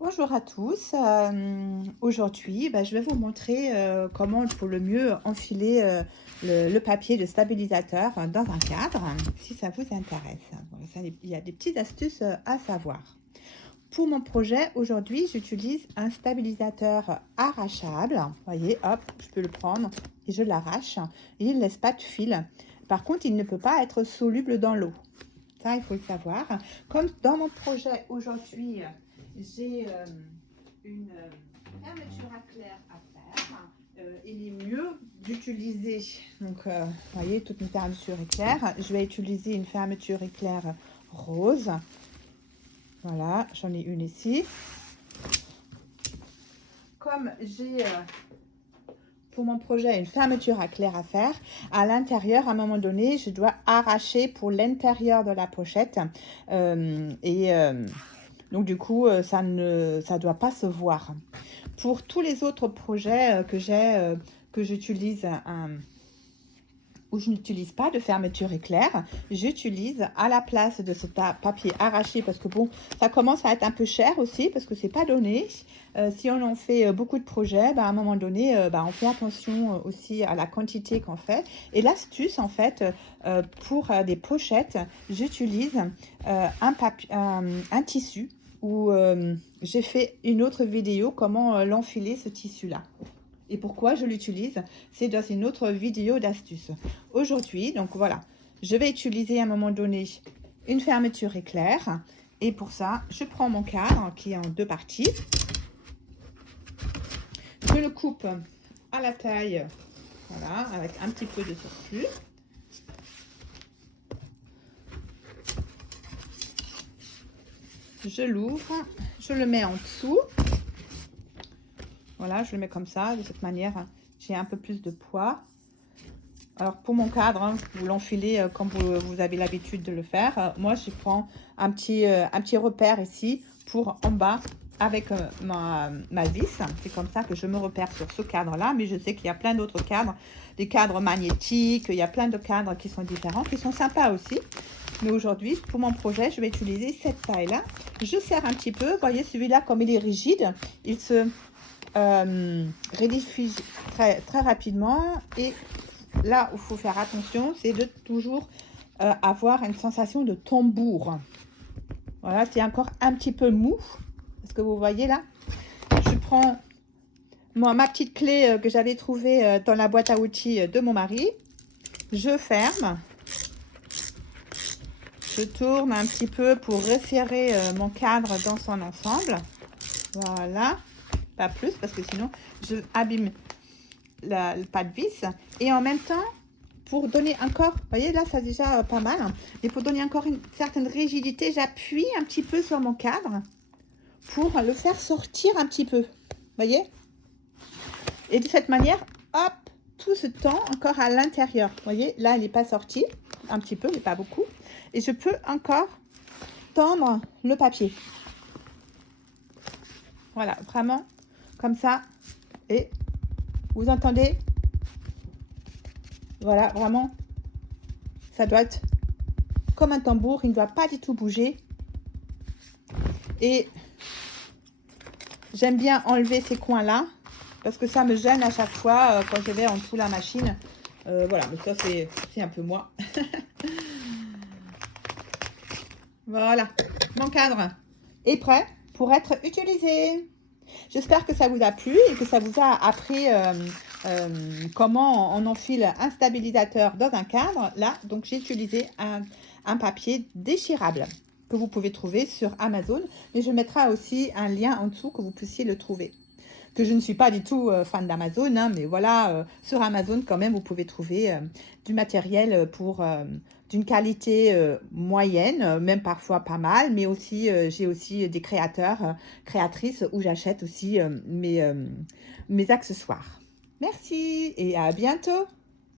Bonjour à tous. Aujourd'hui, je vais vous montrer comment pour le mieux enfiler le papier de stabilisateur dans un cadre, si ça vous intéresse. Voilà, il y a des petites astuces à savoir. Pour mon projet, aujourd'hui, j'utilise un stabilisateur arrachable. Vous voyez, hop, je peux le prendre et je l'arrache. Il ne laisse pas de fil. Par contre, il ne peut pas être soluble dans l'eau. Ça, il faut le savoir. Comme dans mon projet aujourd'hui, j'ai une fermeture à clair à faire. Il est mieux d'utiliser, donc vous voyez, toute une fermeture éclair. Je vais utiliser une fermeture éclair rose. Voilà, j'en ai une ici. Comme j'ai pour mon projet une fermeture à clair à faire, à l'intérieur, à un moment donné, je dois arracher pour l'intérieur de la pochette. Donc du coup, ça ne doit pas se voir. Pour tous les autres projets que j'utilise où je n'utilise pas de fermeture éclair, j'utilise à la place de ce papier arraché, parce que bon, ça commence à être un peu cher aussi, parce que c'est pas donné. Si on en fait beaucoup de projets, à un moment donné, on fait attention aussi à la quantité qu'on fait. Et l'astuce, en fait, pour des pochettes, j'utilise un tissu où j'ai fait une autre vidéo comment l'enfiler ce tissu-là. Et pourquoi je l'utilise, c'est dans une autre vidéo d'astuce. Aujourd'hui, donc voilà, je vais utiliser à un moment donné une fermeture éclair. Et pour ça, je prends mon cadre qui est en deux parties. Je le coupe à la taille, voilà, avec un petit peu de surplus. Je l'ouvre, je le mets en dessous. Voilà, je le mets comme ça, de cette manière, j'ai un peu plus de poids. Alors pour mon cadre, vous l'enfilez comme vous avez l'habitude de le faire. Moi, je prends un petit repère ici pour en bas avec ma vis. C'est comme ça que je me repère sur ce cadre-là. Mais je sais qu'il y a plein d'autres cadres, des cadres magnétiques. Il y a plein de cadres qui sont différents, qui sont sympas aussi. Mais aujourd'hui, pour mon projet, je vais utiliser cette taille-là. Je serre un petit peu. Vous voyez, celui-là, comme il est rigide, il se rédiffuge très, très rapidement. Et là où il faut faire attention, c'est de toujours avoir une sensation de tambour. Voilà, c'est encore un petit peu mou. Est-ce que vous voyez là? Je prends ma petite clé que j'avais trouvée dans la boîte à outils de mon mari. Je ferme. Je tourne un petit peu pour resserrer mon cadre dans son ensemble. Voilà. Pas plus parce que sinon je abîme le pas de vis. Et en même temps, pour donner encore, vous voyez là, ça déjà pas mal, hein, mais pour donner encore une certaine rigidité, j'appuie un petit peu sur mon cadre pour le faire sortir un petit peu, vous voyez. Et de cette manière, hop, tout se tend encore à l'intérieur, vous voyez. Là, il n'est pas sorti, un petit peu, mais pas beaucoup. Et je peux encore tendre le papier. Voilà, vraiment comme ça. Et vous entendez? Voilà, vraiment, ça doit être comme un tambour, il ne doit pas du tout bouger. Et j'aime bien enlever ces coins-là, parce que ça me gêne à chaque fois quand je vais en dessous la machine. Voilà, mais ça, c'est un peu moi. Voilà, mon cadre est prêt pour être utilisé. J'espère que ça vous a plu et que ça vous a appris comment on enfile un stabilisateur dans un cadre. Là, donc j'ai utilisé un papier déchirable que vous pouvez trouver sur Amazon. Mais je mettrai aussi un lien en dessous que vous puissiez le trouver. Que je ne suis pas du tout fan d'Amazon, hein, mais voilà, sur Amazon quand même, vous pouvez trouver du matériel d'une qualité moyenne, même parfois pas mal, mais aussi j'ai aussi des créateurs, créatrices où j'achète aussi mes accessoires. Merci et à bientôt.